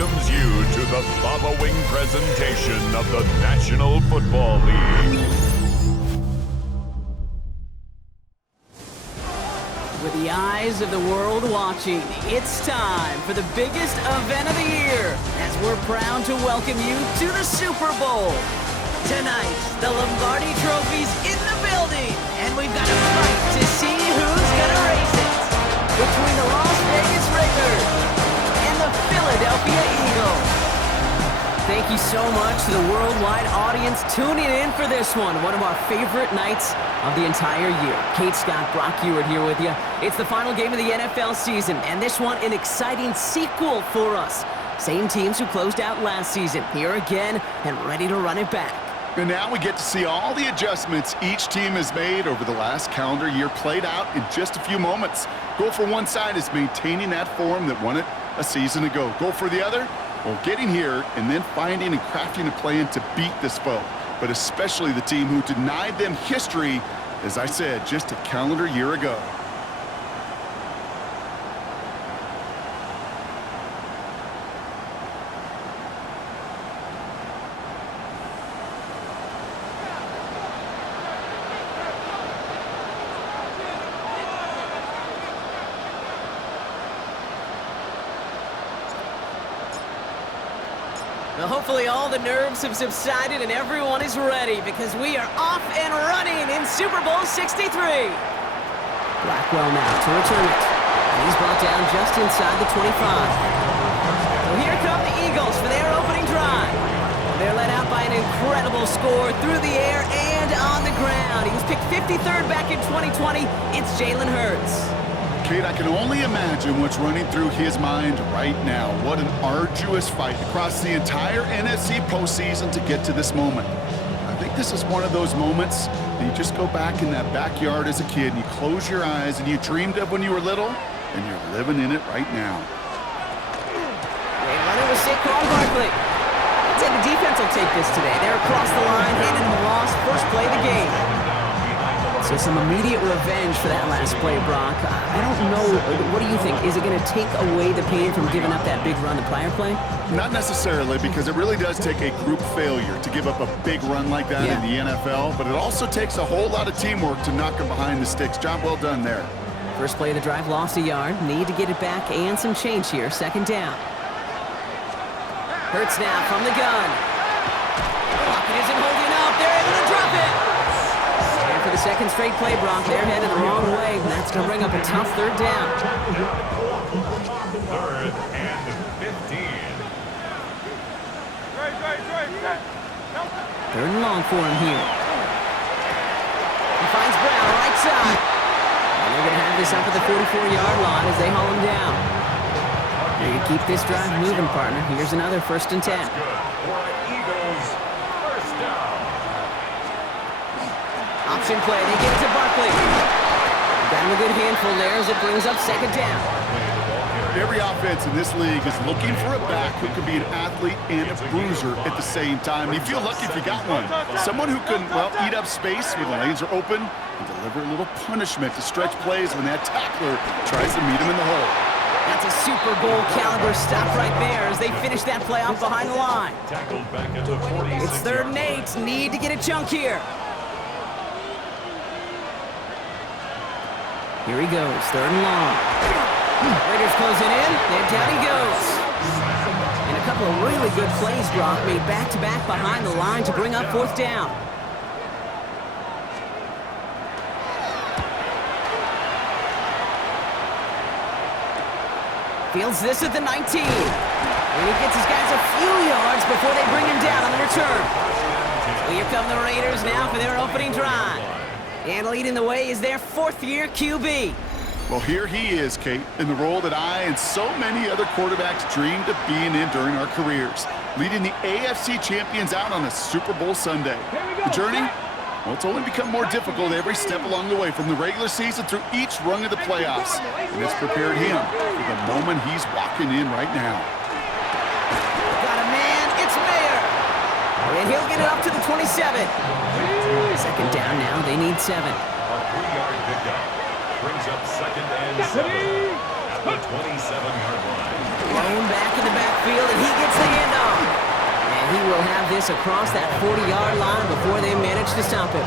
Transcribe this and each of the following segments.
welcomes you to the following presentation of the National Football League. With the eyes of the world watching, it's time for the biggest event of the year as we're proud to welcome you to the Super Bowl. Tonight, the Lombardi Trophy's in the building, and we've got a fight to see who's gonna race it between the Las Vegas Raiders and the Philadelphia Eagles. Thank you so much to the worldwide audience tuning in for this one of our favorite nights of the entire year. Kate, Scott, Brock Ewart here with you. It's the final game of the NFL season, and this one an exciting sequel for us. Same teams who closed out last season, here again and ready to run it back. And now we get to see all the adjustments each team has made over the last calendar year played out in just a few moments. Goal for one side is maintaining that form that won it a season ago. Goal for the other? Well, getting here and then finding and crafting a plan to beat this foe, but especially the team who denied them history, as I said, just a calendar year ago. Well, hopefully all the nerves have subsided and everyone is ready because we are off and running in Super Bowl 63. Blackwell now to return it. And he's brought down just inside the 25. So here come the Eagles for their opening drive. They're led out by an incredible score through the air and on the ground. He was picked 53rd back in 2020. It's Jalen Hurts. Kate, I can only imagine what's running through his mind right now. What an arduous fight across the entire NFC postseason to get to this moment. I think this is one of those moments that you just go back in that backyard as a kid and you close your eyes and you dreamed of when you were little, and you're living in it right now. They run it with Saquon Barkley. I'd say the defense will take this today. They're across the line, handing him a loss, first play of the game. So some immediate revenge for that last play, Brock. I don't know. What do you think? Is it going to take away the pain from giving up that big run the prior play? Not necessarily, because it really does take a group failure to give up a big run like that in the NFL, but it also takes a whole lot of teamwork to knock him behind the sticks. Job well done there. First play of the drive, lost a yard. Need to get it back and some change here. Second down. Hurts now from the gun. Pocket isn't holding up. They're able to drop it. And for the second straight play, Brock, they're headed the wrong way, and that's going to bring up a tough third down. Third and 15. Third and long for him here. He finds Brown right side. And they're going to have this up at the 44-yard line as they haul him down. Ready to keep this drive moving, partner. Here's another 1st and 10. Good for Eagles. First down. Option play. They give it to Barkley. Got him a good handful there as it brings up second down. Every offense in this league is looking for a back who can be an athlete and a bruiser at the same time. You feel lucky if you got one. Someone who can, well, eat up space when the lanes are open and deliver a little punishment to stretch plays when that tackler tries to meet him in the hole. That's a Super Bowl caliber stop right there as they finish that play off behind the line. Tackled back at the 46. It's 3rd and 8. Need to get a chunk here. Here he goes. 3rd and long. Raiders closing in, and down he goes. And a couple of really good plays, Brock, made back-to-back behind the line to bring up 4th down. Fields this at the 19. And he gets his guys a few yards before they bring him down on the return. So here come the Raiders now for their opening drive. And leading the way is their 4th-year QB. Well, here he is, Kate, in the role that I and so many other quarterbacks dreamed of being in during our careers, leading the AFC champions out on a Super Bowl Sunday. The journey? Well, it's only become more difficult every step along the way, from the regular season through each rung of the playoffs. And it's prepared him for the moment he's walking in right now. Got a man, it's Mayer. And he'll get it up to the 27. Second down now, they need 7. A 3-yard pickup brings up 2nd and 7. the 27-yard line. Thrown back in the backfield, and he gets the handoff. And he will have this across that 40-yard line before they manage to stop him.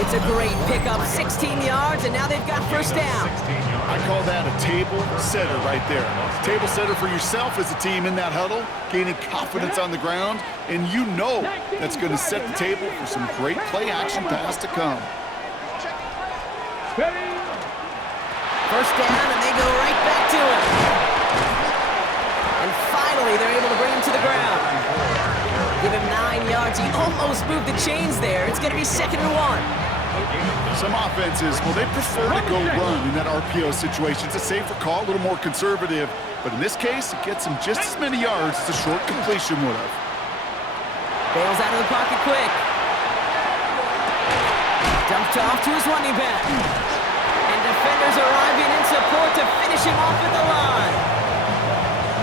It's a great pickup, 16 yards, and now they've got first down. I call that a table setter right there. Table setter for yourself as a team in that huddle, gaining confidence on the ground, and you know that's going to set the table for some great play-action pass to come. First down, and they go right back to him. And finally, they're able to bring him to the ground. Give him 9 yards. He almost moved the chains there. It's going to be 2nd and 1. Some offenses, well, they prefer to go run in that RPO situation. It's a safer call, a little more conservative. But in this case, it gets him just as many yards as a short completion would have. Bails out of the pocket quick. Dumped off to his running back. And defenders arriving in support to finish him off at the line.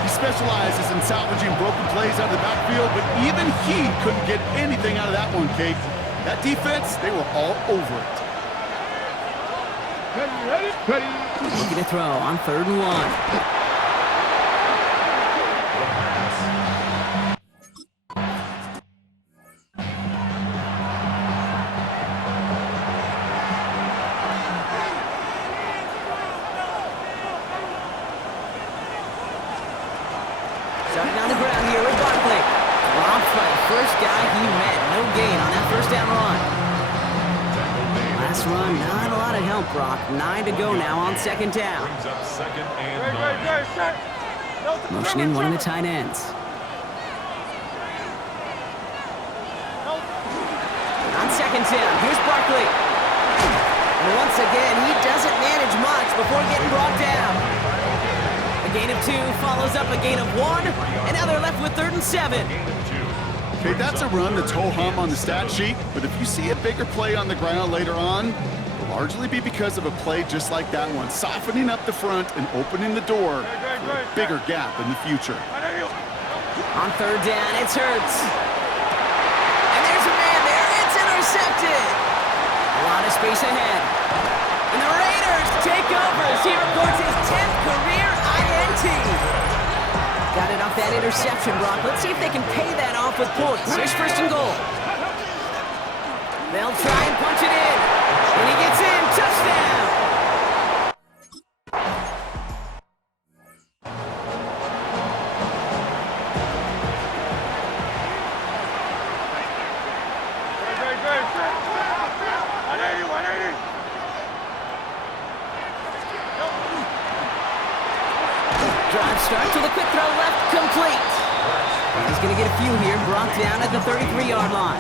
He specializes in salvaging broken plays out of the backfield, but even he couldn't get anything out of that one, Kate. That defense, they were all over it. Looking to throw on 3rd and 1. Starting on the ground here with Barkley. Dropped by the first guy he met. No gain on that first down run. Last run, not a lot of help, Brock. 9 to go now on 2nd down. Brings up 2nd and 9. Motioning one of the tight ends. On 2nd down, here's Barkley. And once again, he doesn't manage much before getting brought down. A gain of 2 follows up a gain of 1, and now they're left with 3rd and 7. Okay, that's a run that's ho-hum on the stat sheet, but if you see a bigger play on the ground later on, it'll largely be because of a play just like that one, softening up the front and opening the door for a bigger gap in the future. On 3rd down, it's Hurts. And there's a man there. It's intercepted. A lot of space ahead. And the Raiders take over as he records his 10th career INT. Got it off that interception, Brock. Let's see if they can pay that off with points. Here's 1st and goal. They'll try and punch it in. And he gets in. Touchdown. Drive starts with a quick throw left, complete. And he's going to get a few here, brought down at the 33-yard line.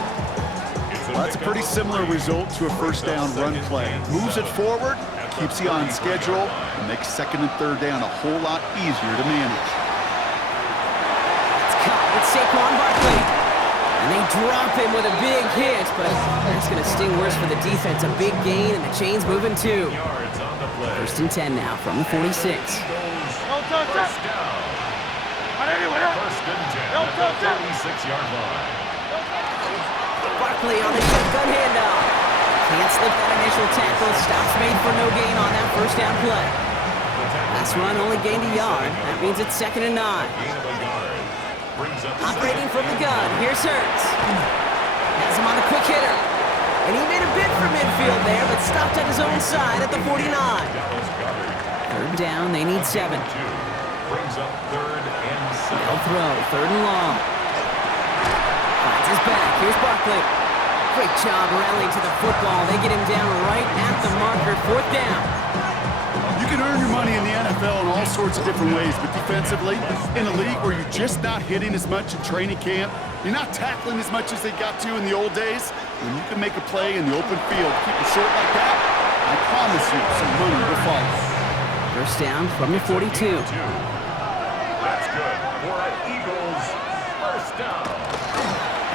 Well, that's a pretty similar result to a first down run play. Moves it forward, keeps you on schedule, and makes 2nd and 3rd down a whole lot easier to manage. It's caught with Saquon Barkley. And they drop him with a big hit, but that's going to sting worse for the defense. A big gain, and the chain's moving too. 1st and 10 now from the 46. First down. 1st and 10 at the 36-yard line. Barkley on the shotgun handoff. Can't slip that initial tackle. Stops made for no gain on that first down play. Last run only gained a yard. That means it's 2nd and 9. Operating from the gun. Here's Hurts. Has him on a quick hitter. And he made a bid for midfield there, but stopped at his own side at the 49. 3rd down, they need 7. Brings up 3rd and 7. They'll throw, 3rd and long. Finds his back, here's Barkley. Great job rallying to the football. They get him down right at the marker, 4th down. You can earn your money in the NFL in all sorts of different ways, but defensively, in a league where you're just not hitting as much in training camp, you're not tackling as much as they got to in the old days, when you can make a play in the open field, keep it short like that, I promise you some money will follow. First down from the 42. That's good for an Eagles first down.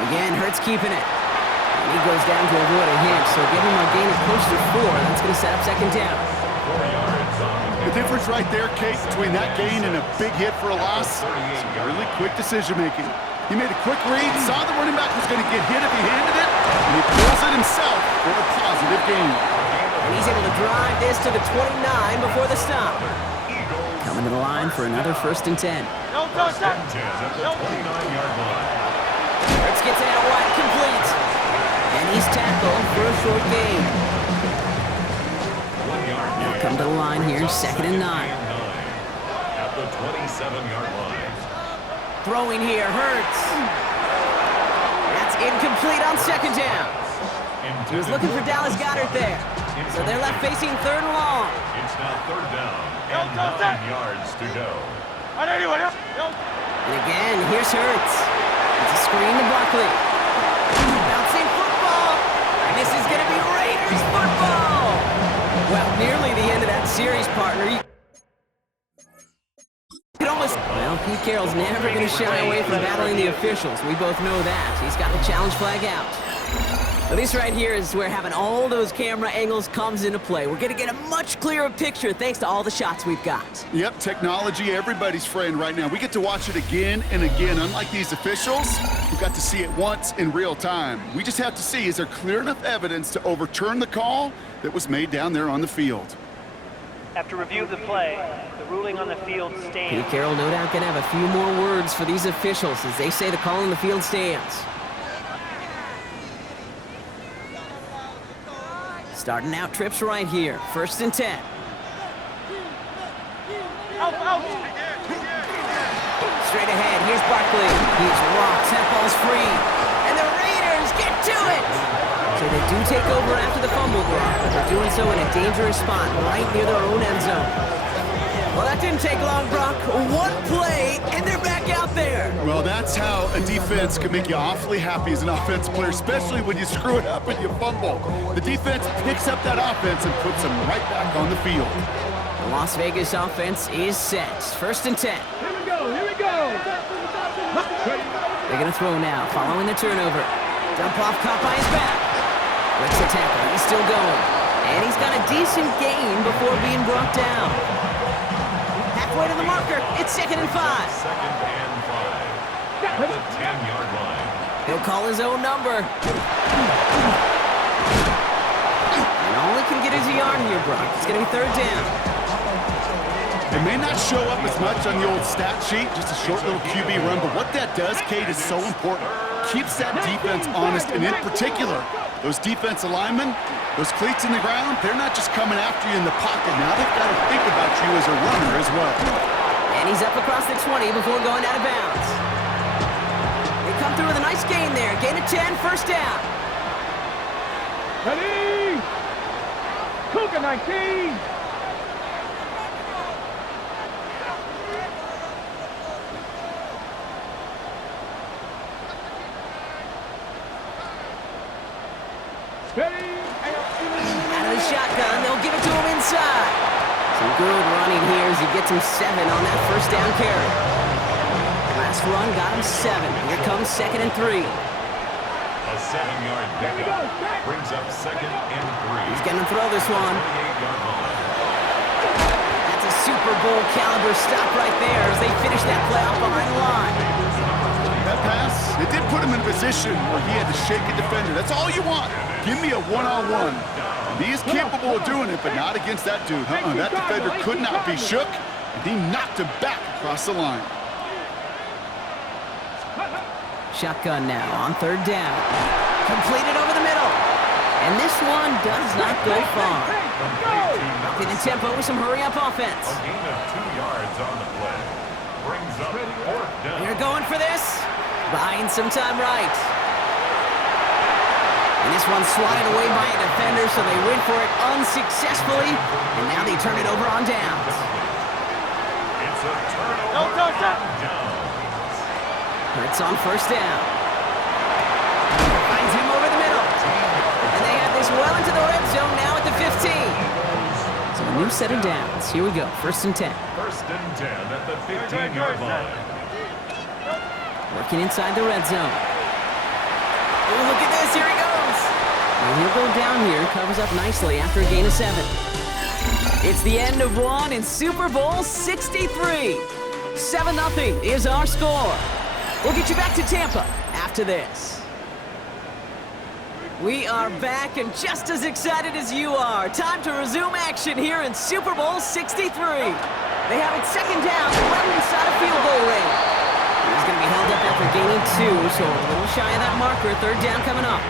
Again, Hurts keeping it. And he goes down to avoid a hit, so give him a gain of close to 4. That's going to set up 2nd down. 4 yards on The difference right there, Kate, between that gain and a big hit for a loss, some really quick decision-making. He made a quick read, saw the running back was going to get hit if he handed it, and he pulls it himself for a positive gain. And he's able to drive this to the 29 before the stop. Eagles Coming to the line for another 1st and 10. First and 10 at the 29-yard line. Hurts gets it out wide, complete. And he's tackled for a short gain. 1 yard gain. Come to the line here, 2nd and 9. At the 27-yard line. Throwing here, Hurts. That's incomplete on 2nd down. He was looking for Dallas Goedert there. So they're left facing 3rd and long. It's now 3rd down and 9 yards to go. And again, here's Hurts. It's a screen to Buckley. Bouncing football. And this is going to be Raiders football. Well, nearly the end of that series, partner. You could almost... Well, Pete Carroll's never going to shy away from battling the officials. We both know that. He's got the challenge flag out. But this right here is where having all those camera angles comes into play. We're going to get a much clearer picture thanks to all the shots we've got. Yep, technology, everybody's friend right now. We get to watch it again and again. Unlike these officials, we got to see it once in real time. We just have to see, is there clear enough evidence to overturn the call that was made down there on the field? After review of the play, the ruling on the field stands. Pete Carroll no doubt going to have a few more words for these officials as they say the call on the field stands. Starting out trips right here. 1st and 10. Straight ahead, here's Barkley. He's rocked, that ball's free. And the Raiders get to it! So they do take over after the fumble block, but they're doing so in a dangerous spot right near their own end zone. Well, that didn't take long, Brock. One play, and they're back out there. Well, that's how a defense can make you awfully happy as an offensive player, especially when you screw it up and you fumble. The defense picks up that offense and puts them right back on the field. The Las Vegas offense is set. 1st and 10. Here we go, here we go. They're going to throw now, following the turnover. Dump off, caught by his back. Breaks the tackle, he's still going. And he's got a decent gain before being brought down. Halfway to the marker, it's 2nd and 5. 2nd and 5 at the 10-yard line. He'll call his own number. And all he can get is a yard here, Brock. It's going to be 3rd down. It may not show up as much on the old stat sheet, just a short little QB run, but what that does, Kate, is so important. Keeps that defense honest, and in particular, those defensive linemen, those cleats in the ground, they're not just coming after you in the pocket. Now they've got to think about you as a runner as well. And he's up across the 20 before going out of bounds. They come through with a nice gain there. Gain of 10, 1st down. Ready? Cougar 19. Ready? Out of the shotgun, they'll give it to him inside. Some good running here as he gets him 7 on that 1st down carry. Last run got him 7. Here comes 2nd and 3. A 7-yard pickup brings up 2nd and 3. He's going to throw this one. 28-yard line. That's a Super Bowl caliber stop right there as they finish that play off behind the line. That pass, it did put him in a position where he had to shake a defender. That's all you want. Give me a one-on-one. He is capable of doing it, but not against that dude. That defender could not be shook, and he knocked him back across the line. Shotgun now on 3rd down. Completed over the middle. And this one does not go far. Upping in tempo with some hurry-up offense. A gain of 2 yards on the play. Brings up 4th down. They're going for this. Buying some time right. And this one's swatted away by a defender, so they went for it unsuccessfully. And now they turn it over on downs. It's a turnover on downs. Hurts on 1st down. Finds him over the middle. And they have this well into the red zone now at the 15. So a new set of downs. Here we go. 1st and 10. 1st and 10 at the 15-yard line. Working inside the red zone. Oh, look at this. Here he goes. And he'll go down here. Covers up nicely after a gain of 7. It's the end of one in Super Bowl 63. 7-0 is our score. We'll get you back to Tampa after this. We are back and just as excited as you are. Time to resume action here in Super Bowl 63. They have it second down, well inside a field goal range. He's going to be held up after gaining 2, so a little shy of that marker. Third down coming up.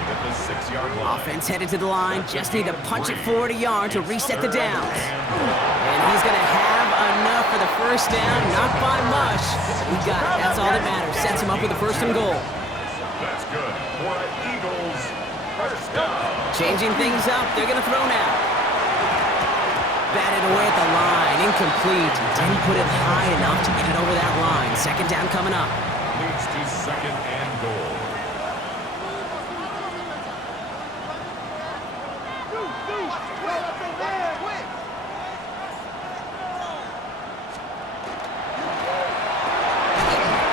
Offense headed to the line. Just need to punch it forward a yard to reset the downs. And he's going to have enough for the first down. Not by much. He got it. That's all that matters. Sets him up with a 1st and goal. That's good for Eagles. First down. Changing things up. They're going to throw now. Batted away at the line. Incomplete. Didn't put it high enough to get it over that line. Second down coming up. Leads to 2nd and goal.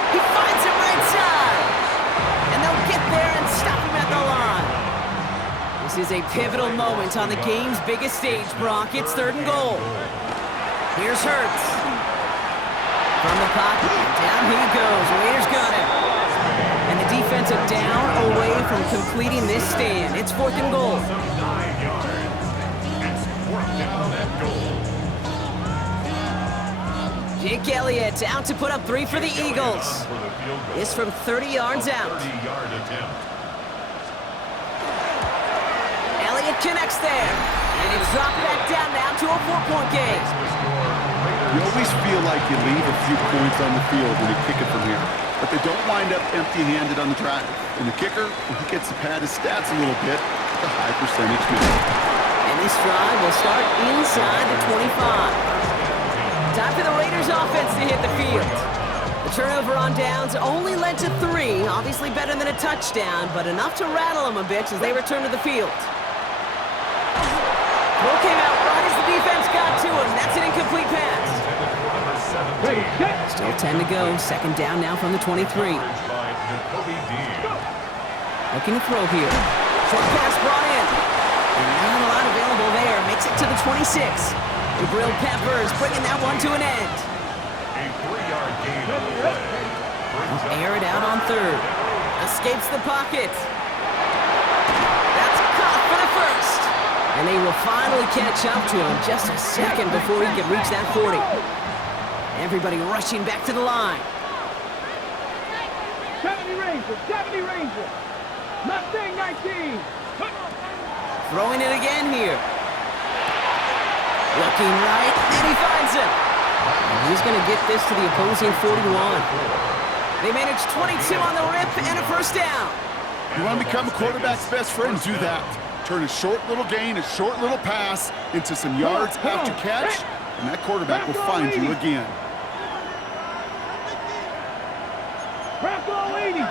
He finds him right side. And they'll get there and stop him at the line. This is a pivotal moment on the game's biggest stage, Brock. It's 3rd and goal. Here's Hurts. From the pocket, down he goes. Raiders got him. And the defensive down away from completing this stand. It's 4th and goal. 9 yards. It's 4th down and goal. Jake Elliott out to put up 3 for the Eagles. This from 30 yards out. 30-yard attempt. Elliott connects there. And it's dropped back down now to a 4-point game. You always feel like you leave a few points on the field when you kick it from here, but they don't wind up empty-handed on the drive. And the kicker, he gets to pad his stats a little bit with a high percentage miss. And this drive will start inside the 25. Time for the Raiders offense to hit the field. The turnover on downs only led to 3. Obviously better than a touchdown, but enough to rattle them a bit as they return to the field. Throw came out right as the defense got to him. That's an incomplete pass. Still 10 to go. Second down now from the 23. Looking to throw here. Short pass brought in. And not a lot available there. Makes it to the 26. The Grilled Peppers bringing that one to an end. A 3-yard gain on the play. They'll air it out on 3rd. Escapes the pocket. That's caught for the 1st. And they will finally catch up to him just a second before he can reach that 40. Everybody rushing back to the line. 70 Rangers, 70 Rangers. Mustang 19. Throwing it again here. Looking right, and he finds him. And he's going to get this to the opposing 41. They manage 22 on the rip and a 1st down. You want to become a quarterback's best friend, do that. Turn a short little gain, a short little pass into some yards after catch, and that quarterback will find you again. Bravo 80.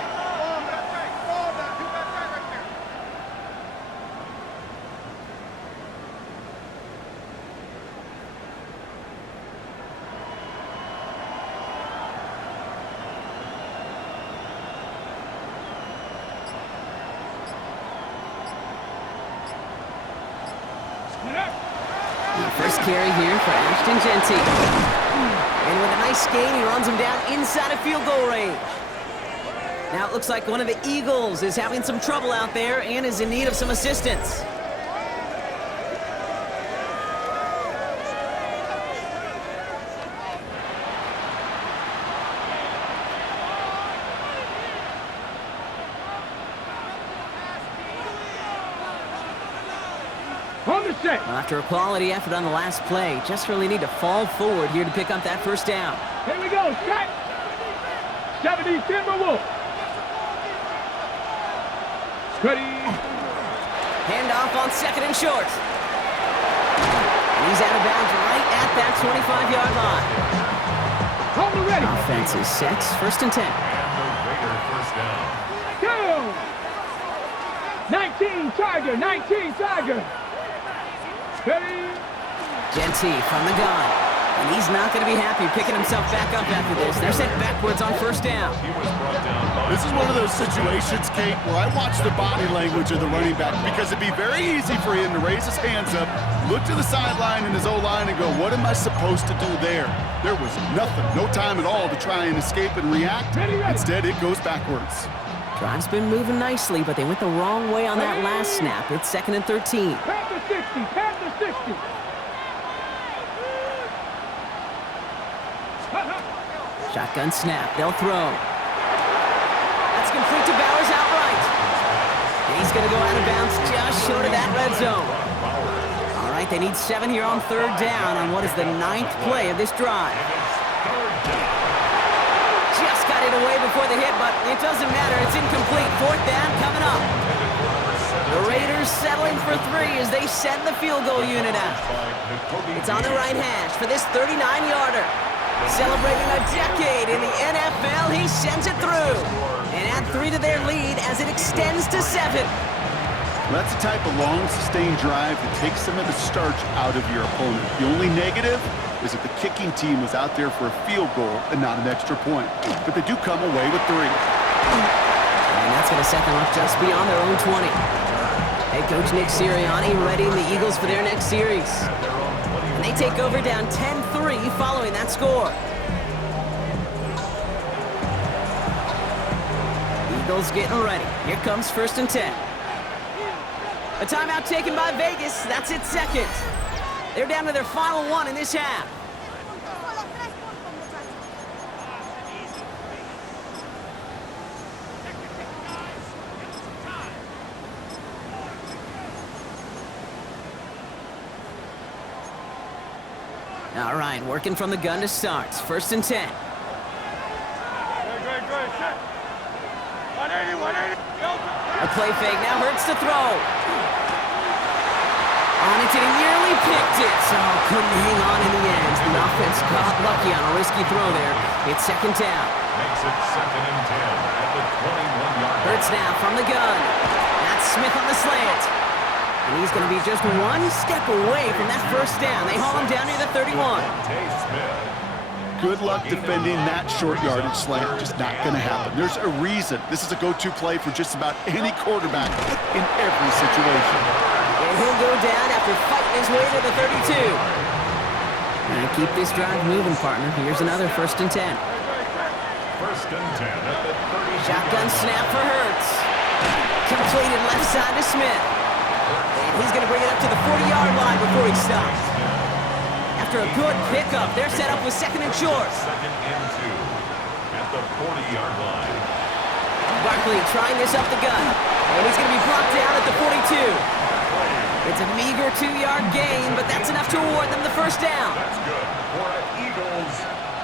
First carry here for Ashton Genty. And with a nice gain, he runs him down inside of field goal range. Now it looks like one of the Eagles is having some trouble out there and is in need of some assistance. Well, after a quality effort on the last play, just really need to fall forward here to pick up that 1st down. Here we go, set. 70 Timberwolves. Ready. Handoff on 2nd and short. And he's out of bounds right at that 25-yard line. Hold the ready. Offense is set. 1st and 10. And the Raider 1st down. Go. 19 Tiger, 19 Tiger. Ready. Genty from the gun. And he's not going to be happy picking himself back up after this. They're sent backwards on 1st down. This is one of those situations, Kate, where I watch the body language of the running back because it'd be very easy for him to raise his hands up, look to the sideline in his O-line and go, what am I supposed to do there? There was nothing, no time at all to try and escape and react. Instead, it goes backwards. Drive's been moving nicely, but they went the wrong way on that last snap. It's 2nd and 13. Panther 60, Panther 60. Shotgun snap. They'll throw. That's complete to Bowers outright. And he's going to go out of bounds just short of that red zone. All right, they need 7 here on 3rd down on what is the 9th play of this drive. Just got it away before the hit, but it doesn't matter. It's incomplete. 4th down coming up. The Raiders settling for 3 as they send the field goal unit out. It's on the right hash for this 39-yarder. Celebrating a decade in the NFL, he sends it through. And add 3 to their lead as it extends to 7. That's the type of long, sustained drive that takes some of the starch out of your opponent. The only negative is that the kicking team was out there for a field goal and not an extra point. But they do come away with 3. And that's going to set them up just beyond their own 20. Head coach Nick Sirianni readying the Eagles for their next series. And they take over down 10-3 following that score. Eagles getting ready. Here comes 1st and 10. A timeout taken by Vegas. That's its 2nd. They're down to their final 1 in this half. All right, working from the gun to start. 1st and 10. A play fake now hurts to throw. On it, and he nearly picked it. So couldn't hang on in the end. The offense got lucky on a risky throw there. It's 2nd down. Makes it 2nd and 10 at the 21-yard line. Hurts now from the gun. That's Smith on the slant. And he's going to be just 1 step away from that 1st down. They haul him down near the 31. Good luck defending that short yardage slant. Just not going to happen. There's a reason. This is a go-to play for just about any quarterback in every situation. And he'll go down after fighting his way to the 32. And keep this drive moving, partner. Here's another 1st and 10. 1st and 10 at the 30. Shotgun snap for Hurts. Completed left side to Smith. And he's going to bring it up to the 40-yard line before he stops. After a good pickup, they're set up with 2nd and short. 2nd and 2 at the 40-yard line. Barkley trying this up the gun. And he's going to be blocked down at the 42. It's a meager 2-yard gain, but that's enough to award them the 1st down. That's good for an Eagles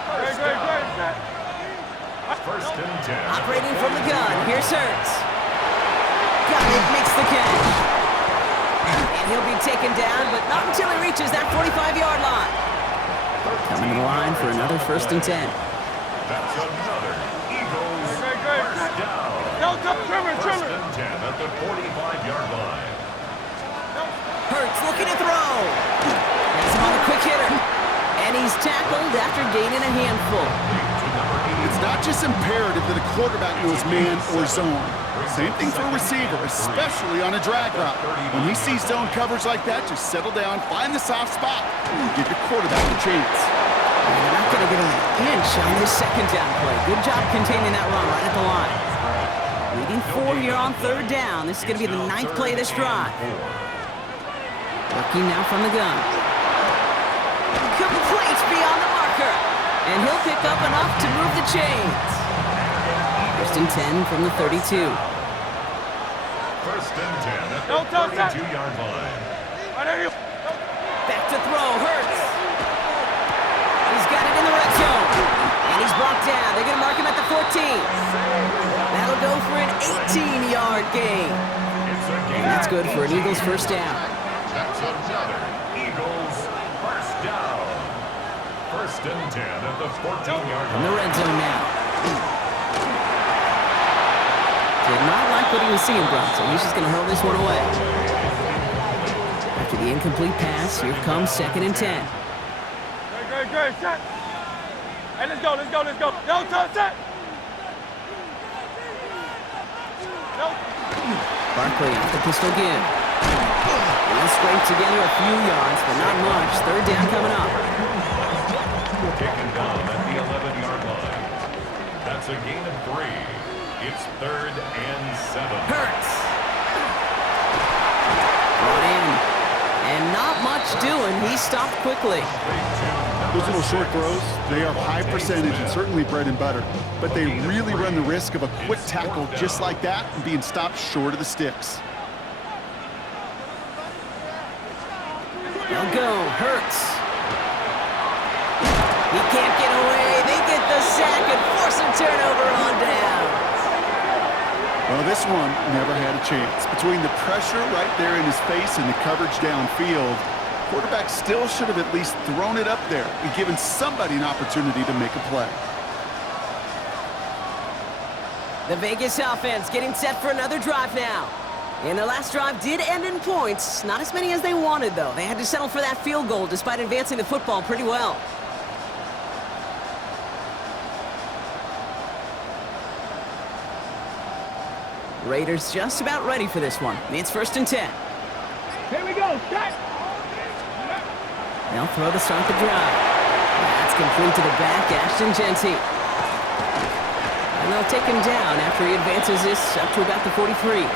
first down. 1st and 10. Operating from the gun, here's Hurts. Got it, makes the catch. And he'll be taken down, but not until he reaches that 45-yard line. Coming to the line for another 1st and 10. That's another Eagles first down. 1st and 10 at the 45-yard line. Hurts looking to throw. That's him on the quick hitter. And he's tackled after gaining a handful. It's not just imperative that a quarterback knows man or zone. Same thing for a receiver, especially on a drag route. When he sees zone coverage like that, just settle down, find the soft spot, and give your quarterback a chance. And they're not going to get an inch on this 2nd down play. Good job containing that run right at the line. Leading 4 here on 3rd down. This is going to be the 9th play of this drive. Working now from the gun. Complete beyond the marker. And he'll pick up enough to move the chains. 1st and 10 from the 32. 1st and 10 at the 32-yard line. Back to throw, Hurts. He's got it in the red zone. And he's brought down. They're going to mark him at the 14. That'll go for an 18-yard gain. And that's good for an Eagles 1st down. That's another Eagles first down. 1st and 10 at the 14-yard In line. the red zone now. Did not like what he was seeing, Bronson. He's just going to hurl this one away. After the incomplete pass, here comes 2nd and 10. Great, set. Hey, let's go. No, set. No. Barkley off the pistol give. And they'll scrape together a few yards, but not much. 3rd down coming up. Taken down at the 11-yard line. That's a gain of 3. It's 3rd and 7. Hurts. Brought in. And not much doing. He stopped quickly. Straight to Those little short throws, they are high percentage and certainly bread and butter, but they really run the risk of a quick tackle just like that and being stopped short of the sticks. They'll go. Hurts. He can't get away. They get the sack and force a turnover on down. Well, this one never had a chance. Between the pressure right there in his face and the coverage downfield, quarterback still should have at least thrown it up there and given somebody an opportunity to make a play. The Vegas offense getting set for another drive now. And their last drive did end in points. Not as many as they wanted, though. They had to settle for that field goal despite advancing the football pretty well. Raiders just about ready for this one. It's 1st and 10. Here we go. Shot. They'll throw to start the drive. That's complete to the back, Ashton Genty. And they'll take him down after he advances this up to about the 43.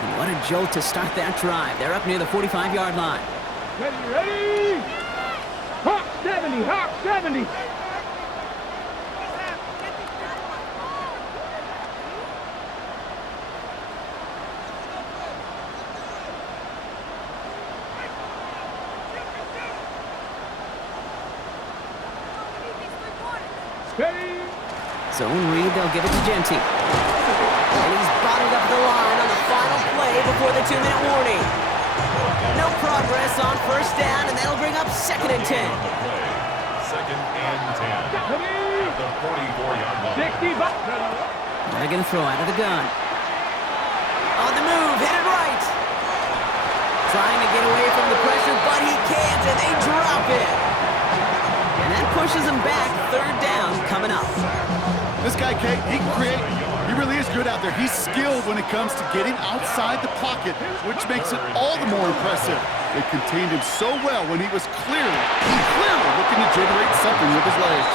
And what a jolt to start that drive. They're up near the 45-yard line. Ready? Hawk 70, Hawk 70. Zone read, they'll give it to Genty. And he's bottled up the line on the final play before the 2-minute warning. No progress on 1st down, and that'll bring up 2nd and 10. 2nd and 10. At the 44-yard line. They're going to throw out of the gun. On the move, headed right. Trying to get away from the pressure, but he can't, and they drop it. And that pushes him back. 3rd down coming up. This guy, Kate, he can create. He really is good out there. He's skilled when it comes to getting outside the pocket, which makes it all the more impressive. They contained him so well when he was clearly looking to generate something with his legs.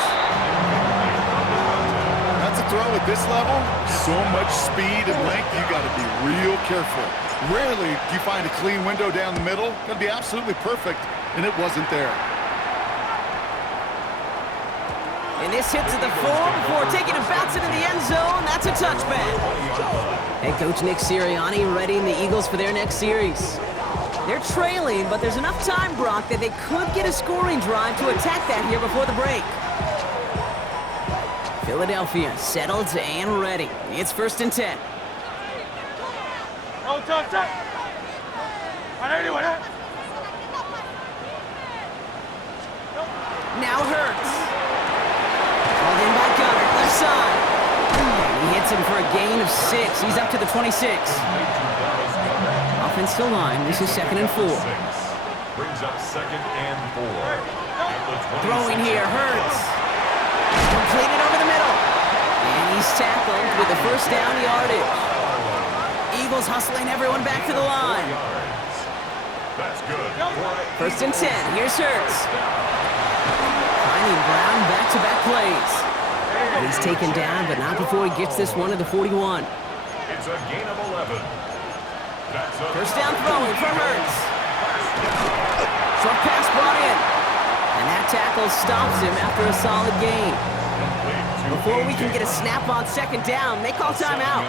That's a throw at this level. So much speed and length, you got to be real careful. Rarely do you find a clean window down the middle. Got to be absolutely perfect, and it wasn't there. And this hits at the 4 before taking a bounce into the end zone. That's a touchback. Head coach Nick Sirianni readying the Eagles for their next series. They're trailing, but there's enough time, Brock, that they could get a scoring drive to attack that here before the break. Philadelphia settled and ready. It's 1st and 10. Now Hurts. Called in by Gunner, left side. He hits him for a gain of 6. He's up to the 26. Offensive line, this is 2nd and 4. Brings up 2nd and 4. Throwing here, Hurts. Completed over the middle. And he's tackled with the 1st down yardage. Eagles hustling everyone back to the line. That's good. 1st and 10, here's Hurts. Finding Brown back-to-back plays. And he's taken down, but not before he gets this one to the 41. It's a gain of 11. That's a 1st down throwing for Hurts. Short pass brought in. And that tackle stops him after a solid gain. Before we can get a snap on 2nd down, they call timeout.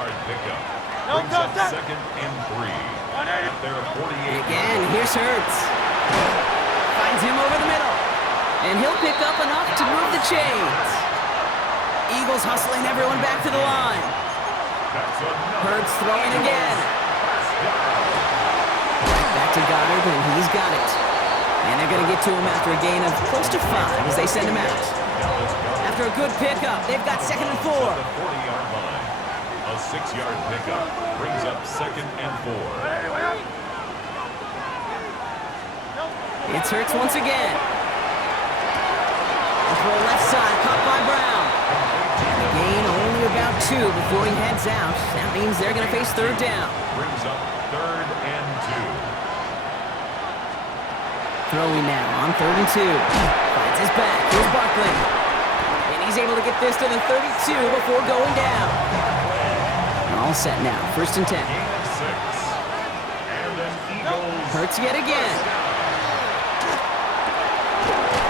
Brings up 2nd and 3. At their 48. Again, here's Hurts. Finds him over the middle. And he'll pick up enough to move the chains. Eagles hustling everyone back to the line. Hurts throwing again. Back to Goddard, and he's got it. And they're going to get to him after a gain of close to 5 as they send him out. After a good pickup, they've got 2nd and 4. 40-yard line. A 6-yard pickup brings up 2nd and 4. It's Hurts once again. Throw left side, caught by Brown. And the gain only about 2 before he heads out. That means they're going to face 3rd down. Brings up 3rd and 2. Throwing now on 3rd and 2. Finds his back. Here's Barkley. And he's able to get this to the 32 before going down. All set now. 1st and 10. Gain of 6. Hurts yet again.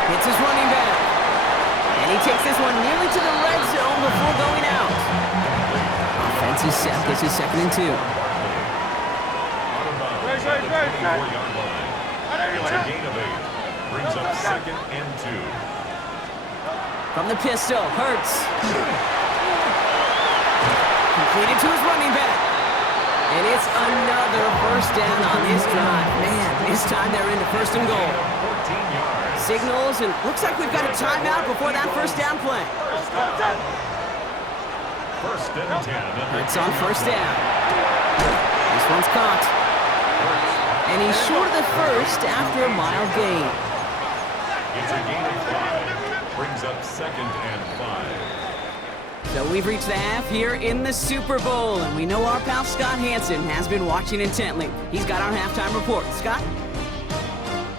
Hits his running back. And he takes this one nearly to the red zone before going out. Offense is set. This is 2nd and 2. Out of bounds at the 24-yard line. It's a gain of 8. Brings up 2nd and 2. From the pistol, Hurts. Completed to his running back. And it's another first down on this drive. Man, this time they're into 1st and goal. 14 yards. Signals, and looks like we've got a timeout before that first down play. 1st and 10. Hurts on 1st down. This one's caught. And he's short of the first after a mile gain. It's a gain of 5. Brings up 2nd and 5. So we've reached the half here in the Super Bowl, and we know our pal Scott Hansen has been watching intently. He's got our halftime report. Scott?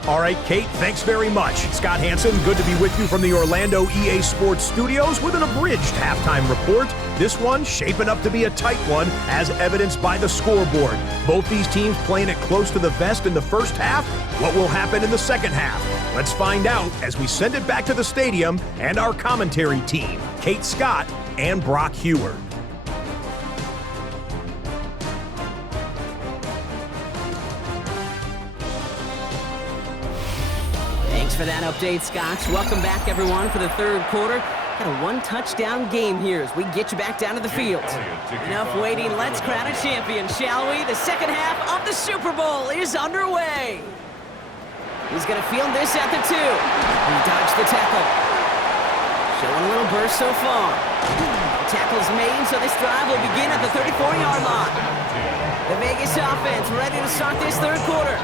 All right, Kate, thanks very much. Scott Hansen, good to be with you from the Orlando EA Sports Studios with an abridged halftime report. This one shaping up to be a tight one, as evidenced by the scoreboard. Both these teams playing it close to the vest in the first half. What will happen in the second half? Let's find out as we send it back to the stadium and our commentary team, Kate Scott and Brock Heward. Thanks for that update, Scott. Welcome back, everyone, for the 3rd quarter. Got a 1-touchdown game here as we get you back down to the field. Enough waiting. Let's crown a champion, shall we? The second half of the Super Bowl is underway. He's going to field this at the 2. He dodged the tackle. Showing a little burst so far. The tackle's made, so this drive will begin at the 34-yard line. The Vegas offense ready to start this 3rd quarter.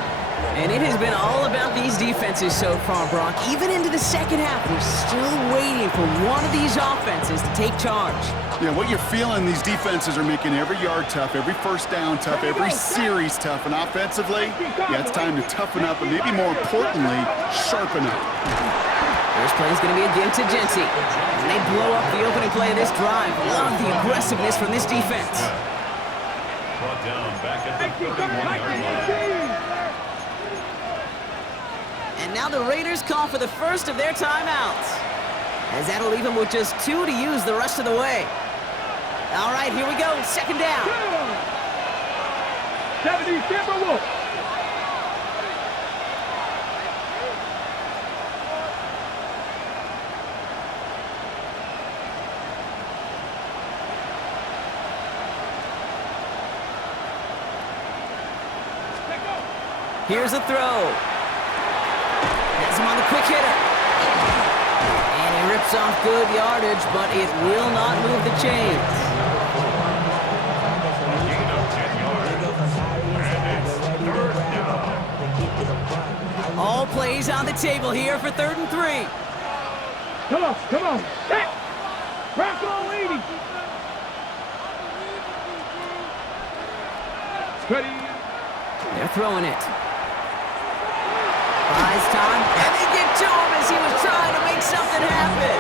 And it has been all about these defenses so far, Brock. Even into the second half, we're still waiting for one of these offenses to take charge. Yeah, what you're feeling, these defenses are making every yard tough, every first down tough, every series tough. And offensively, yeah, it's time to toughen up, and maybe more importantly, sharpen up. First play is going to be again to Genty. And they blow up the opening play of this drive. Love the aggressiveness from this defense. Brought down back at the 31-yard line. And now the Raiders call for the first of their timeouts, as that'll leave them with just 2 to use the rest of the way. All right, here we go. 2nd down. 70 Timberwolves. Here's a throw. Has him on the quick hitter. And he rips off good yardage, but it will not move the chains. A gain of 10 yards. And it's 3rd down. All plays on the table here for 3rd and 3. Come on, come on. Hey! Rock on, lady. Ready. They're throwing it. Buys time, and they get to him as he was trying to make something happen.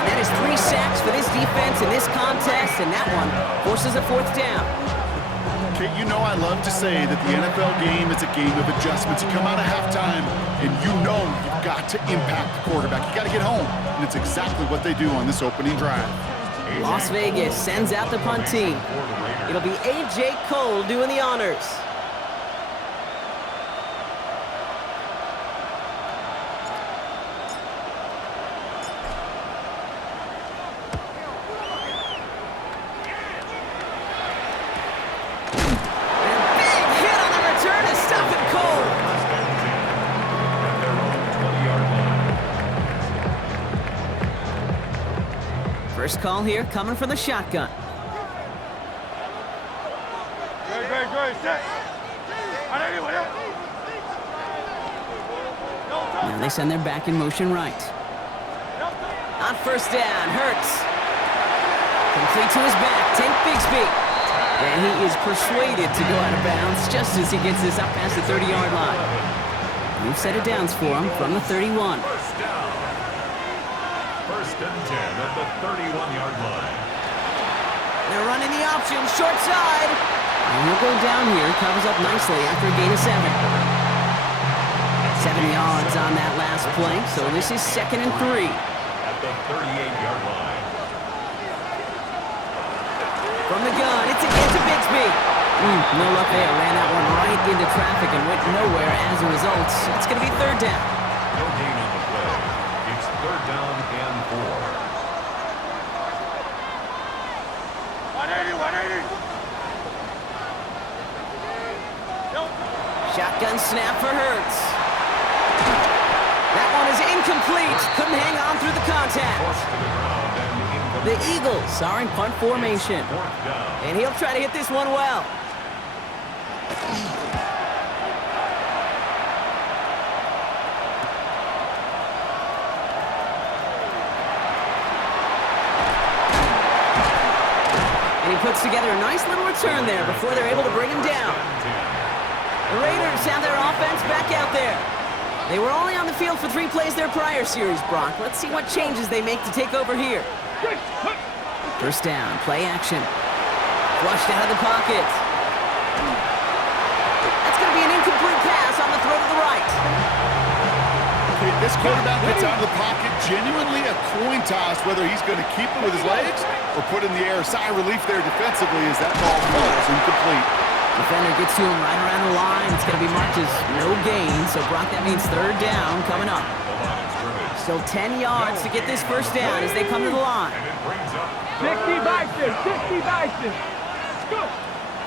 And that is 3 sacks for this defense in this contest, and that one forces a 4th down. Kate, you know I love to say that the NFL game is a game of adjustments. You come out of halftime, and you know you've got to impact the quarterback. You got to get home, and it's exactly what they do on this opening drive. Las Vegas sends out the punt team. It'll be A.J. Cole doing the honors. First call here coming from the shotgun. Now they send their back in motion right. On 1st down, Hurts. Complete to his back, Tank Bigsby. And he is persuaded to go out of bounds just as he gets this up past the 30-yard line. New set of downs for him from the 31. First down. 1st and 10 at the 31-yard line. They're running the option, short side. And he'll go down here, covers up nicely after a gain of 7. 7 yards on that last play, so this is 2nd and 3. At the 38-yard line. From the gun, it's again to Bigsby. No luck there. Ran that one right into traffic and went nowhere as a result. It's going to be 3rd down. No gain on the play. It's 3rd down and 4. 180. Shotgun snap for Hurts. That one is incomplete. Couldn't hang on through the contact. Forced to the ground and incomplete. The Eagles are in punt formation. 4th down. And he'll try to hit this one well. And he puts together a nice little return there before they're able to bring him down. The Raiders have their offense back out there. They were only on the field for 3 plays their prior series, Brock. Let's see what changes they make to take over here. 1st down, play action. Flushed out of the pocket. That's going to be an incomplete pass on the throw to the right. Okay, this quarterback gets out of the pocket, genuinely a coin toss whether he's going to keep it with his legs or put in the air. Sigh of relief there defensively as that ball falls incomplete. Defender gets to him right around the line. It's going to be marked as no gain, so Brock, that means 3rd down coming up. Still 10 yards to get this 1st down as they come to the line. And it brings up 60 Bison.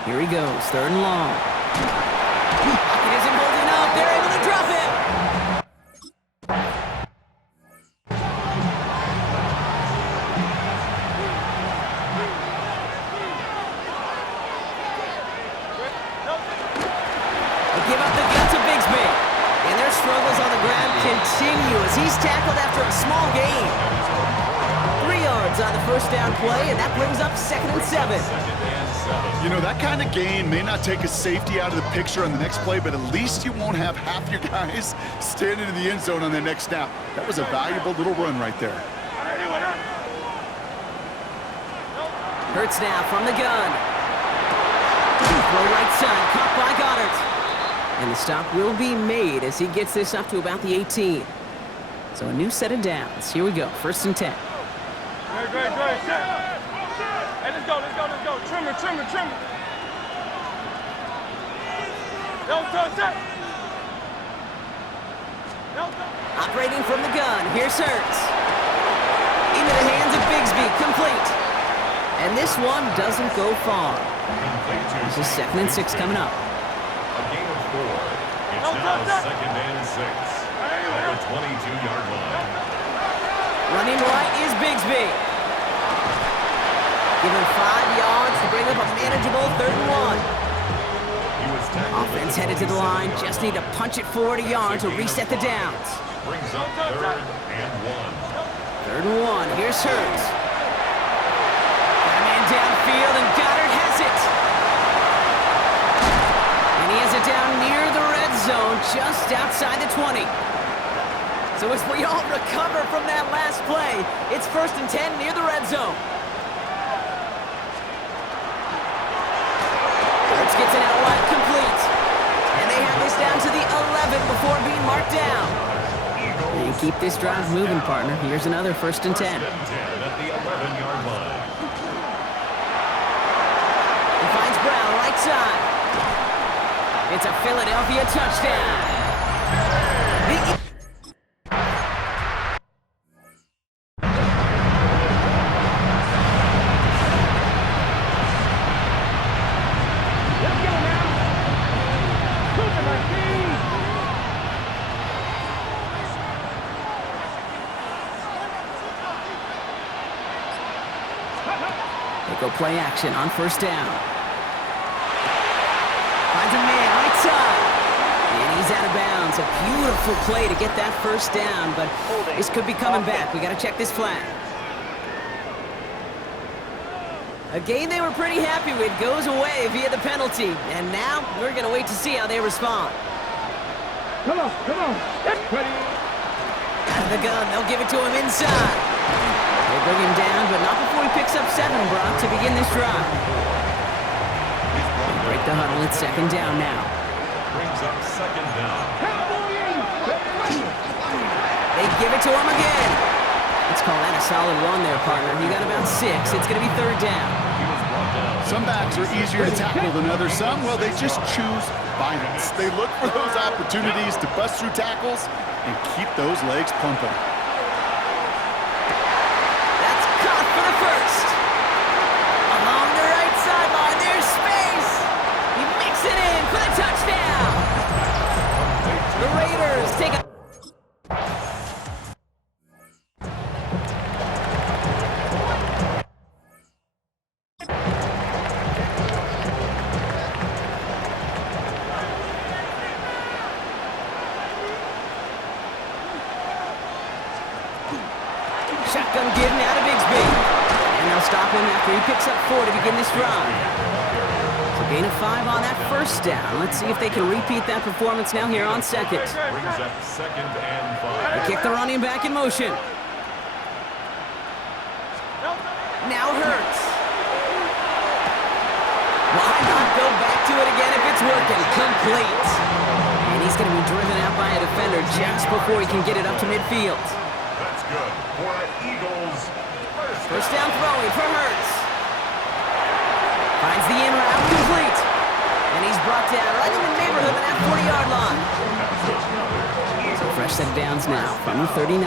Here he goes, 3rd and long. Pocket isn't holding up. They're able to drop it. Give up the gun to Bigsby. And their struggles on the ground continue as he's tackled after a small gain. 3 yards on the 1st down play, and that brings up 2nd and 7. You know, that kind of gain may not take a safety out of the picture on the next play, but at least you won't have half your guys standing in the end zone on their next snap. That was a valuable little run right there. Hurts now from the gun. Throw right side, caught by Goddard. And the stop will be made as he gets this up to about the 18. So a new set of downs. Here we go, 1st and 10. Great. Hey, let's go. Trim it. Operating from the gun, here's Hurts. Into the hands of Bigsby, complete. And this one doesn't go far. This is 2nd and 6 coming up. a gain of 4. It's now 2nd and 6 at the 22-yard line. Running right is Bigsby. Given 5 yards to bring up a manageable 3rd and 1. Offense headed to the line. Just need to punch it forward a yard to reset the downs. Brings up 3rd and 1. 3rd and 1. Here's Hurts. Got a man downfield, and Goddard has it. And he has it down near the red zone, just outside the 20. So as we all recover from that last play, it's 1st and 10 near the red zone. Hurts gets it out wide, complete. And they have this down to the 11 before being marked down. And keep this drive moving, partner. Here's another 1st and 10. 1st and 10 at the 11-yard line. He finds Brown right side. It's a Philadelphia touchdown. Go play action on 1st down. Finds a man right side. And he's out of bounds. A beautiful play to get that 1st down, but this could be coming back. We got to check this flag. A game they were pretty happy with goes away via the penalty. And now we're going to wait to see how they respond. Come on. Ready. Out of the gun, they'll give it to him inside. They bring him down, but not before he picks up 7, Brock, to begin this drive. break the huddle. It's second down now. Brings up second down. They give it to him again. Let's call that a solid run there, partner. You got about 6. It's going to be third down. He was brought down. Some backs are easier to tackle than others. Some, well, they just choose violence. They look for those opportunities to bust through tackles and keep those legs pumping. That's caught for the first. Along the right sideline, there's space. He makes it in for the touchdown. The Raiders take a... Shotgun given out of Bigsby. And they'll stop him after he picks up 4 to begin this drive. So gain of 5 on that first down. Let's see if they can repeat that performance now here on second. Brings up second and 5. They kick the running back in motion. Now Hurts. Why not go back to it again if it's working? Complete. And he's going to be driven out by a defender just before he can get it up to midfield. That's good for Eagles. First down throwing for Hurts. Finds the in route complete. And he's brought down right in the neighborhood of that 40-yard line. So fresh set of downs now from the 39.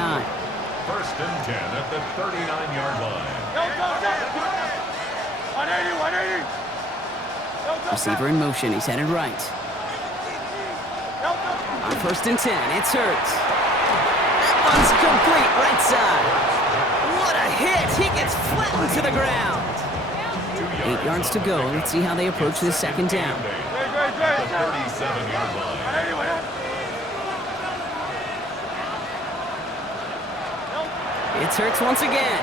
First and 10 at the 39-yard line. Receiver in motion. He's headed right. On first and 10, it's Hurts. That one's complete right side. What a hit. He gets flattened to the ground. 8 yards to go. Let's see how they approach this second down. The 37-yard line. It's Hurts once again.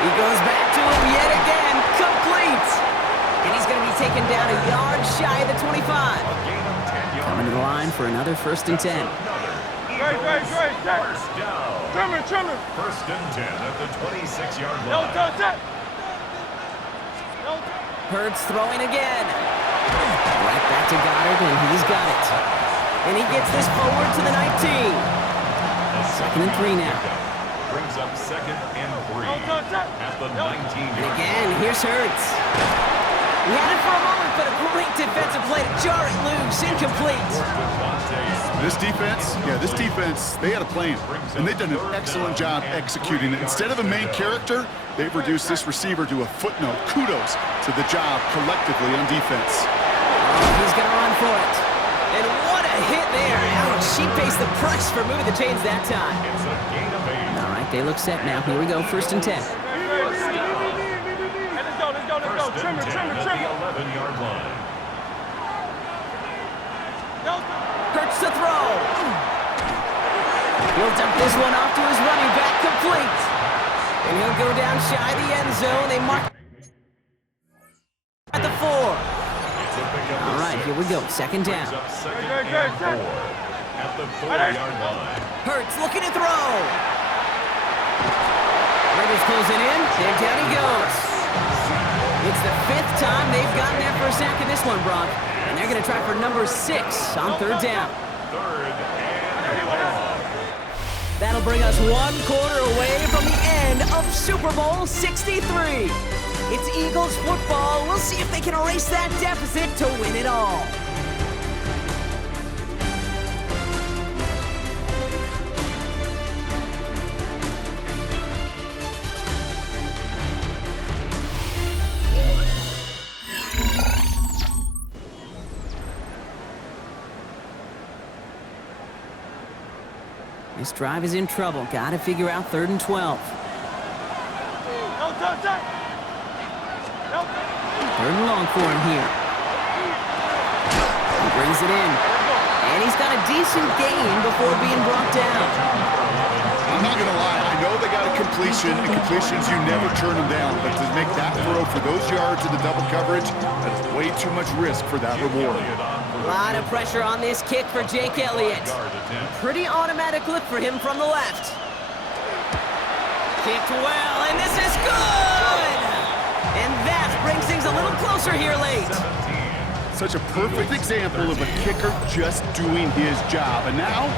He goes back to him yet again. Complete. And he's going to be taken down a yard shy of the 25. Coming to the line for another first and 10. First down. First and 10 at the 26-yard line. Hurts throwing again. Right back to Goddard, and he's got it. And he gets this forward to the 19. Second and 3 now. Brings up second and 3 at the 19-yard. Again, here's Hurts. He had it for a moment, but a great defensive play to jar it loose. Incomplete. This defense, they had a plan, and they've done an excellent job executing it. Instead of a main character, they've reduced this receiver to a footnote. Kudos to the job collectively on defense. Oh, he's going to run for it. And what a hit there. Ouch, she faced the press for moving the chains that time. It's a gain of 8. All right, they look set now. Here we go, first and 10. Trim at the 11-yard line. Hurts to throw. He'll dump this one off to his running back, complete. And he'll go down shy of the end zone. They mark at the 4. All right, here we go, second down. Second and 4 at the 4-yard line. Hurts looking to throw. Raiders closing in, and down he goes. It's the 5th time they've gotten there for a sack in this one, Brock. And they're going to try for number 6 on third down. Third and 1. That'll bring us 1 quarter away from the end of Super Bowl 63. It's Eagles football. We'll see if they can erase that deficit to win it all. This drive is in trouble. Got to figure out third and 12. Third and long for him here. He brings it in. And he's got a decent gain before being brought down. I'm not going to lie. I know they got a completion, and completions, you never turn them down. But to make that throw for those yards in the double coverage, that's way too much risk for that reward. A lot of pressure on this kick for Jake Elliott. Pretty automatic look for him from the left. Kicked well, and this is good! And that brings it things a little closer here late. 17. Such a perfect example of a kicker just doing his job. And now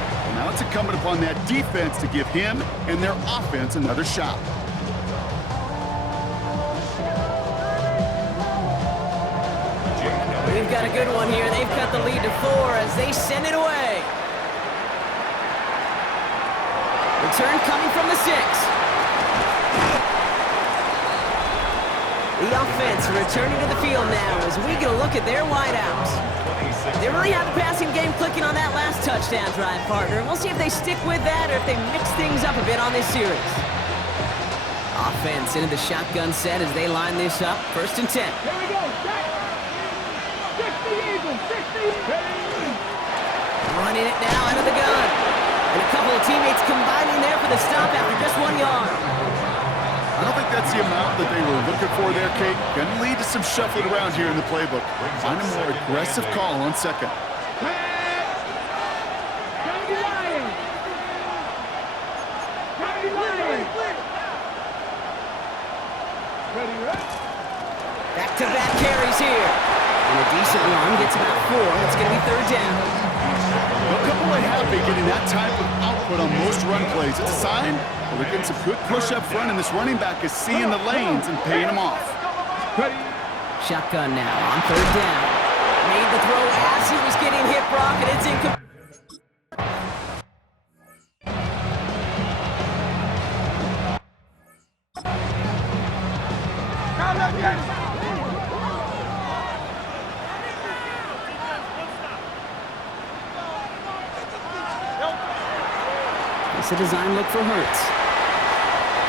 it's incumbent upon that defense to give him and their offense another shot. We've got a good one here. They've cut the lead to 4 as they send it away. Return coming from the 6. The offense returning to the field now as we get a look at their wideouts. They really have the passing game clicking on that last touchdown drive, partner. We'll see if they stick with that or if they mix things up a bit on this series. Offense into the shotgun set as they line this up. 1st and 10. Here we go. 60 Eagles. 60. Running it now out of the gun. And a couple of teammates combining there for the stop after just 1 yard. I don't think that's the amount that they were looking for there, Kate. Going to lead to some shuffling around here in the playbook. Find a more aggressive call on 2nd. Back-to-back carries here. And a decent run gets about 4. It's going to be 3rd down. Well, a couple of happy getting that type of output on most run plays. It's a sign that they're getting some good push up front, and this running back is seeing the lanes and paying them off. Shotgun now on 3rd down. Made the throw as he was getting hit, Brock, and it's incomplete. It's a design look for Hurts.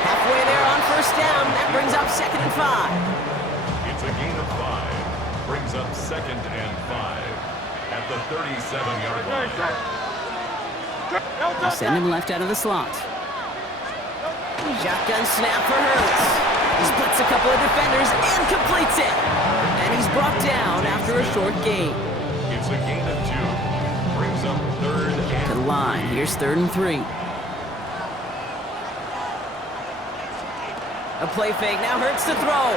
Halfway there on 1st down. That brings up 2nd and 5. It's a gain of 5. Brings up 2nd and 5 at the 37-yard line. They'll send him left out of the slot. Shotgun snap for Hurts. He splits a couple of defenders and completes it. And he's brought down after a short gain. It's a gain of 2. Brings up 3rd and To the line. Here's 3rd and 3. A play fake, now Hurts to throw.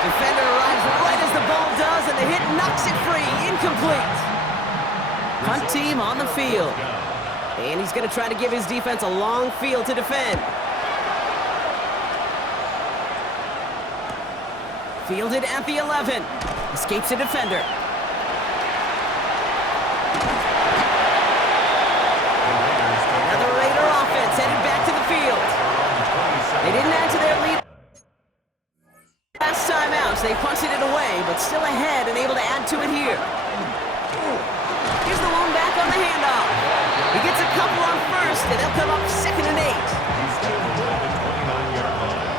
Defender arrives right as the ball does, and the hit knocks it free. Incomplete. Punt team on the field. And he's going to try to give his defense a long field to defend. Fielded at the 11. Escapes a defender. Another Raider offense headed back to the field. They didn't add to their lead last time out, so they punted it away, but still ahead and able to add to it here. Here's the one back on the handoff. He gets a couple on 1st, and they'll come up 2nd and 8. he's still at the 29-yard line.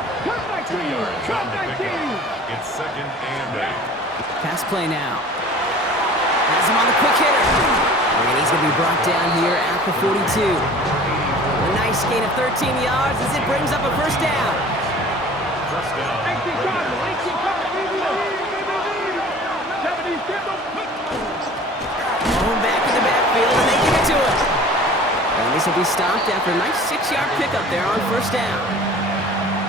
2 yards on the pickup. It's 2nd and 8. Pass play now. Has him on the quick hitter. And he's going to be brought down here at the 42. A nice gain of 13 yards as it brings up a 1st down. 1st down. Going back in the backfield, and they get it to him. And this will be stopped after a nice 6-yard pickup there on 1st down.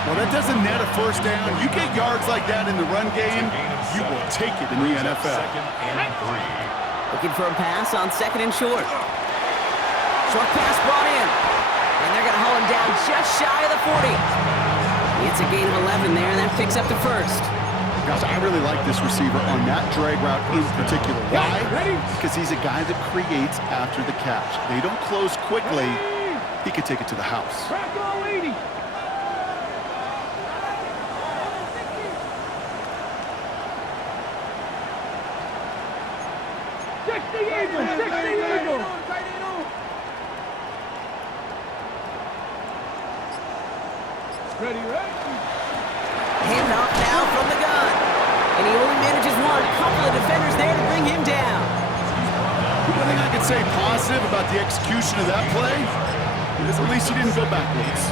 Well, that doesn't net a 1st down. You get yards like that in the run game, you will take it in the NFL. 2nd and 3. Looking for a pass on 2nd and short. Short pass brought in. And they're going to haul him down just shy of the 40. It's a gain of 11 there, and that picks up to 1st. Gosh, I really like this receiver on that drag route in particular. Why? Because he's a guy that creates after the catch. They don't close quickly. He could take it to the house. Handoff now from the gun. And he only manages one. Couple of defenders there to bring him down. One thing I can say positive about the execution of that play is at least he didn't go backwards.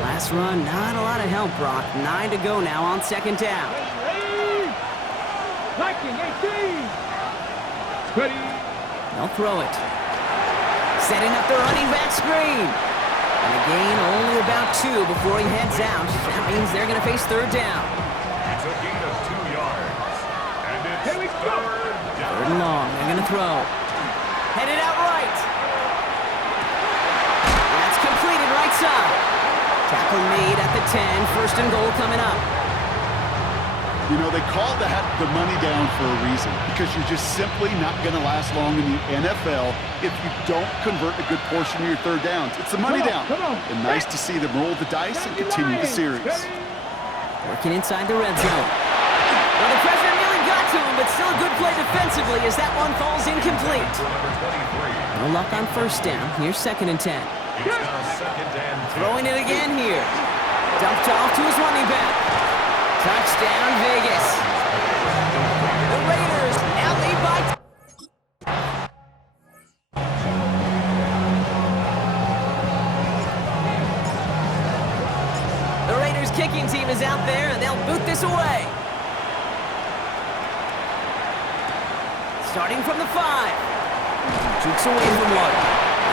Last run, not a lot of help, Brock. 9 to go now on 2nd down. They'll throw it. Setting up the running back screen. And a gain only about 2 before he heads out. That means they're going to face third down. It's a gain of 2 yards. And it's Here we go. Third and long. They're going to throw. Headed out right. That's completed right side. Tackle made at the 10. First and goal coming up. You know, they call that the money down for a reason, because you're just simply not going to last long in the NFL if you don't convert a good portion of your third downs. It's the money down. Come on. And nice to see them roll the dice and continue the series. Working inside the red zone. Well, the pressure nearly got to him, but still a good play defensively as that one falls incomplete. No luck on first down. Here's 2nd and 10. It's now 2nd and 10. Throwing it again here. Dumped off to his running back. Touchdown, Vegas. The Raiders now lead by... The Raiders kicking team is out there, and they'll boot this away. Starting from the 5. Jukes away from 1.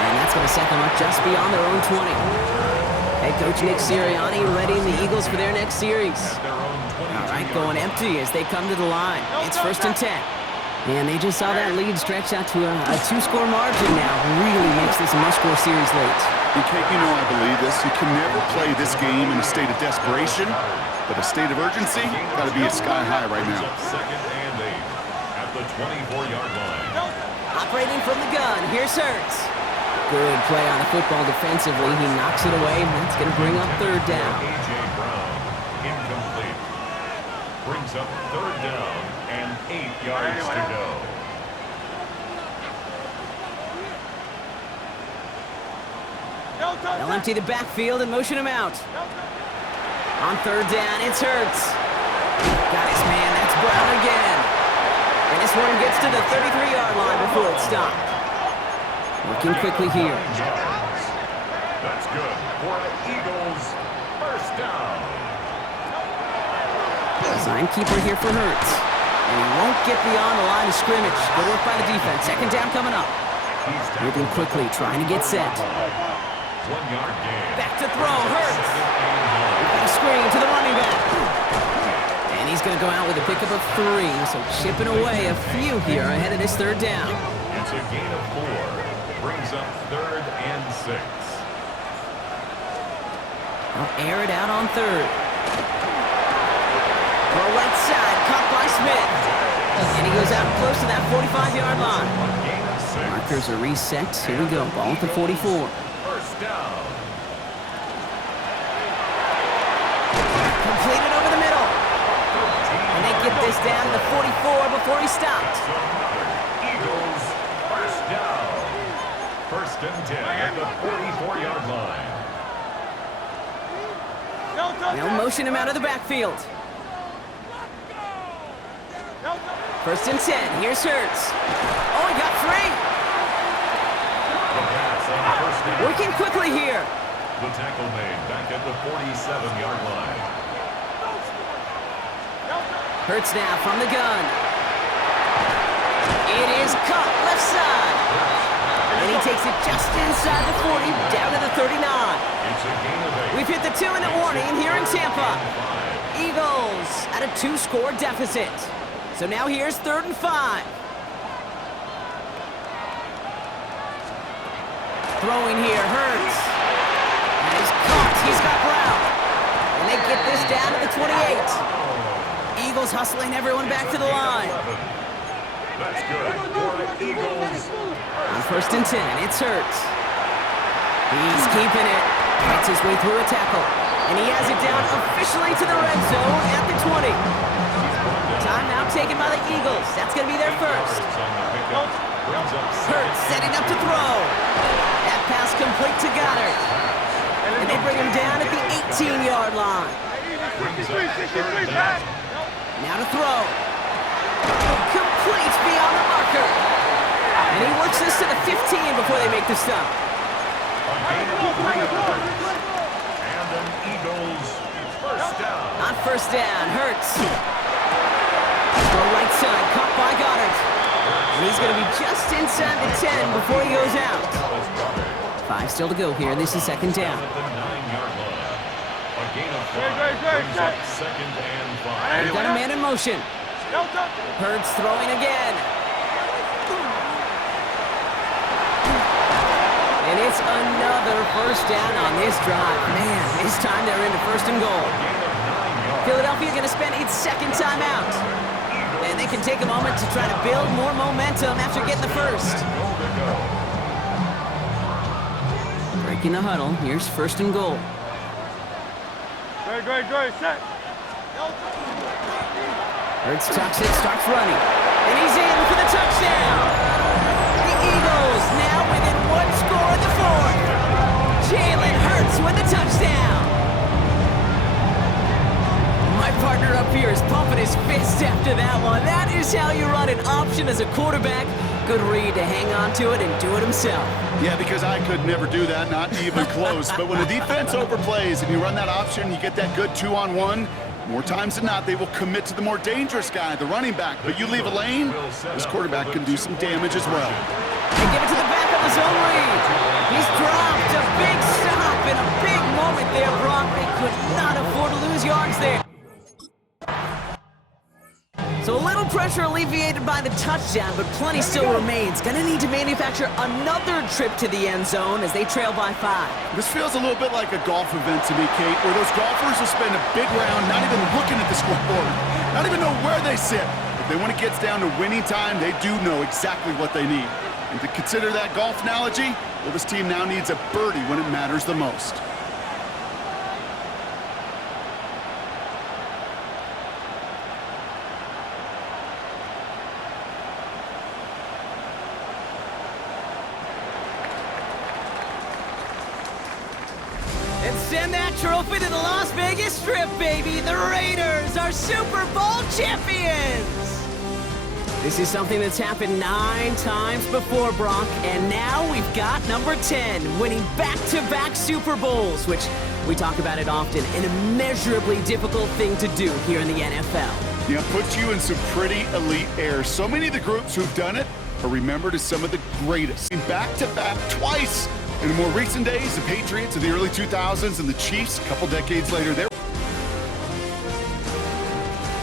And that's going to set them up just beyond their own 20. Head coach Nick Sirianni readying the Eagles for their next series. All right, going empty as they come to the line. It's 1st and 10. And they just saw that lead stretch out to a 2-score margin now. Really makes this a must-score series late. And Kate, you know I believe this. You can never play this game in a state of desperation, but a state of urgency got to be at sky high right now. 2nd and 8 at the 24-yard line. Operating from the gun, here's Hurts. Good play on the football defensively. He knocks it away, and that's going to bring up third down. A.J. Brown, incomplete. Brings up third down and 8 yards to go. They'll empty the backfield and motion him out. On third down, it's Hurts. Got his man, that's Brown again. And this one gets to the 33-yard line before it's stopped. Working quickly here. That's good for an Eagles first down. Design keeper here for Hurts. And he won't get beyond the line of scrimmage. Good work by the defense. 2nd down coming up. Moving quickly, trying to get set. 1-yard gain. Back to throw, Hurts. Got a screen to the running back. And he's going to go out with a pickup of 3. So chipping away a few here ahead of this third down. It's a gain of 4. Brings up 3rd and 6. I'll air it out on third. Throw right side, caught by Smith. And he goes out close to that 45-yard line. Gain of 6. Markers are reset. Here we go, ball at the 44. First down. Completed over the middle. And they get this down to the 44 before he stopped. Eagles first down. 1st and 10 at the 44-yard line. They'll motion him out of the backfield. 1st and 10. Here's Hurts. Oh, he got free. The pass on 1st down. Working quickly here. The tackle made back at the 47-yard line. Hurts now from the gun. It is caught left side. And he takes it just inside the 40, down to the 39. It's a gain of 8. We've hit the 2-minute warning here in Tampa. Eagles at a 2-score deficit. So now here's 3rd and 5. Throwing here, Hurts. And he's caught. He's got Brown. And they get this down to the 28. Eagles hustling everyone back to the line. That's good for the Eagles. On 1st and 10, it's Hurts. He's keeping it. Fights his way through a tackle. And he has it down officially to the red zone at the 20. Timeout taken by the Eagles. That's going to be their first. Hurts setting up to throw. That pass complete to Goddard. And they bring him down at the 18-yard line. Now to throw. Complete beyond the marker. And he works this to the 15 before they make the stop. And an Eagles first down. On 1st down, Hurts. Throw right side, caught by Goddard. And he's going to be just inside the 10 before he goes out. 5 still to go here. This is second down. At the 9-yard line. A gain of 5 brings up second and 5. They've got a man in motion. Hurts throwing again. And it's another first down on this drive. Man, this time they're into first and goal. Philadelphia going to spend its second time out. And they can take a moment to try to build more momentum after getting the first. Breaking the huddle. Here's first and goal. Great, set. Hurts tucks it, starts running. And he's in for the touchdown. The Eagles now within one score in the fourth. Jalen Hurts with the touchdown. My partner up here is pumping his fist after that one. That is how you run an option as a quarterback. Good read to hang on to it and do it himself. Yeah, because I could never do that, not even close. But when the defense overplays and you run that option, you get that good 2-on-1. More times than not, they will commit to the more dangerous guy, the running back. But you leave a lane, this quarterback can do some damage as well. And give it to the back of his own read. He's dropped a big stop and a big moment there, Brock. They could not afford to lose yards there. So a little pressure alleviated by the touchdown, but plenty still remains. Gonna need to manufacture another trip to the end zone as they trail by 5. This feels a little bit like a golf event to me, Kate, where those golfers will spend a big round not even looking at the scoreboard, not even know where they sit. But then when it gets down to winning time, they do know exactly what they need. And to consider that golf analogy, well, this team now needs a birdie when it matters the most. And send that trophy to the Las Vegas Strip, baby. The Raiders are Super Bowl champions. This is something that's happened 9 times before, Brock. And now we've got number 10, winning back-to-back Super Bowls, which we talk about it often, an immeasurably difficult thing to do here in the NFL. Yeah, puts you in some pretty elite air. So many of the groups who've done it are remembered as some of the greatest. Back-to-back twice. In the more recent days, the Patriots of the early 2000s and the Chiefs a couple decades later, they're